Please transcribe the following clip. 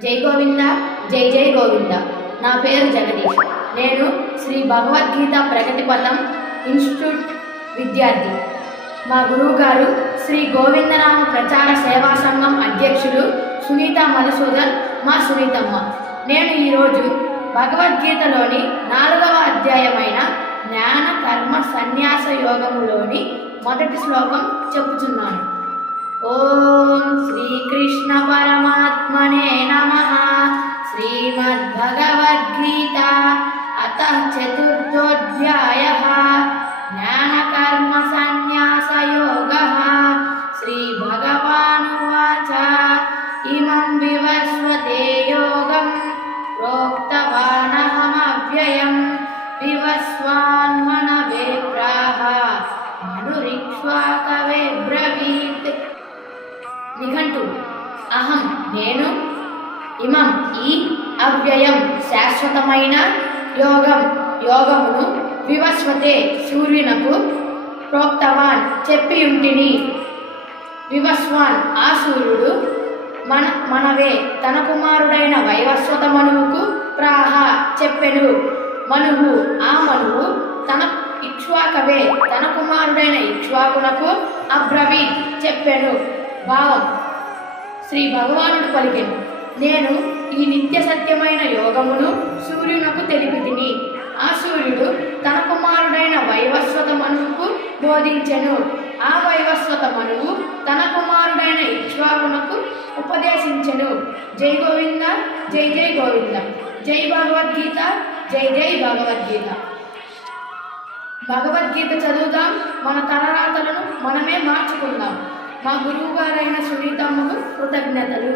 జై గోవింద, జై జై గోవింద. నా పేరు జగదీష్. నేను శ్రీ భగవద్గీత ప్రగతి పథం ఇన్స్టిట్యూట్ విద్యార్థి. మా గురువు గారు శ్రీ గోవిందనామ ప్రచార సేవా సంఘం అధ్యక్షులు సునీత మధుసూదన్, మా సునీతమ్మ. నేను ఈరోజు భగవద్గీతలోని 4వ అధ్యాయమైన జ్ఞాన కర్మ సన్యాస యోగములోని మొదటి శ్లోకం చెప్పుచున్నాను. ఓం శ్రీకృష్ణ పరమాత్మనే నమః. శ్రీమద్భగవద్గీత అత చతుర్థోధ్యాయః. జ్ఞానకర్మ సన్యాసయోగః. శ్రీభగవానువాచ ఇమం వివస్వతే యోగం ప్రోక్తవానహమవ్యయం వివస్వాన్మనవే ప్రాహ మనురిక్ష్వాకవే బ్రవీత్. నిఘంటు. అహం నేను, ఇమం ఈ, అవ్యయం శాశ్వతమైన, యోగమును వివస్వతే సూర్యునకు, ప్రోక్తవాన్ చెప్పియుంటిని, వివస్వాన్ ఆ సూర్యుడు, మనవే తన కుమారుడైన వైవస్వత మనువుకు, ప్రాహ చెప్పెను మనువు ఆ మనువు తన ఇక్ష్వాకవే తన కుమారుడైన ఇక్ష్వాకునకు, అబ్రవీత్ చెప్పెను. భావం: శ్రీ భగవానుడు పలికెను, నేను ఈ నిత్య సత్యమైన యోగమును సూర్యునకు తెలిపితిని. ఆ సూర్యుడు తన కుమారుడైన వైవస్వత మనువుకు బోధించెను. ఆ వైవస్వత మనువు తన కుమారుడైన ఇక్ష్వాకునకు ఉపదేశించెను. జై గోవింద, జై జై గోవింద. జై భగవద్గీత, జై జై భగవద్గీత. భగవద్గీత చదువుదాం, మన తలరాతలను మనమే మార్చుకుందాం. మా గురువు గారైన సునీతమ్మకు కృతజ్ఞతలు.